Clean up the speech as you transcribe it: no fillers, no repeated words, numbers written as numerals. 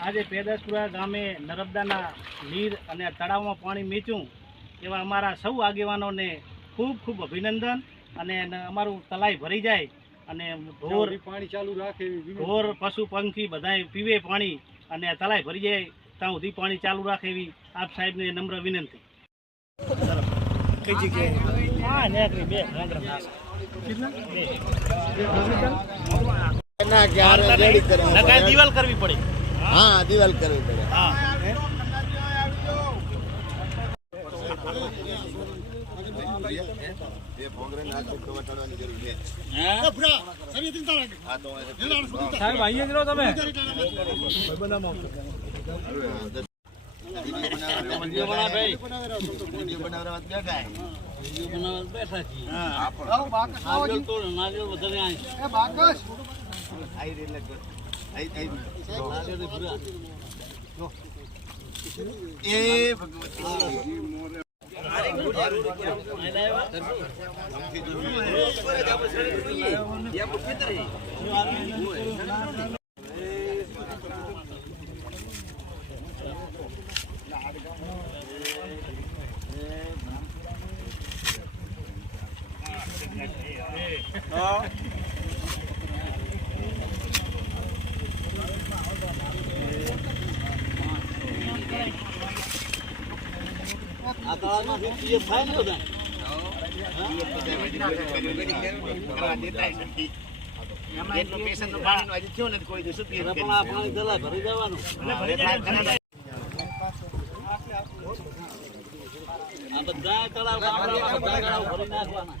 આજે પેદાસપુરા ગામે નર્મદાના નીર અને તળાવમાં પાણી મીચ્યું એવા અમારા સૌ આગેવાનોને ખૂબ ખૂબ અભિનંદન અને અમારું તલાઈ ભરી જાય અને ઢોર પાણી ચાલુ રાખે ઢોર પશુ પંખી બધાય પીવે પાણી અને તલાઈ ભરી જાય ત્યાં સુધી પાણી ચાલુ રાખે એવી આપ સાહેબને નમ્ર વિનંતી. દિવાલ કરવી પડે. હા, દિવાલ કરવી પડે. સાહેબ અહીંયા જ રહો તમે. આ તળાવમાં પીએફ થાય ને બધા પાણી દલા ભરી જવાનું. આ બધા તળાવ ભરી નાખવાના.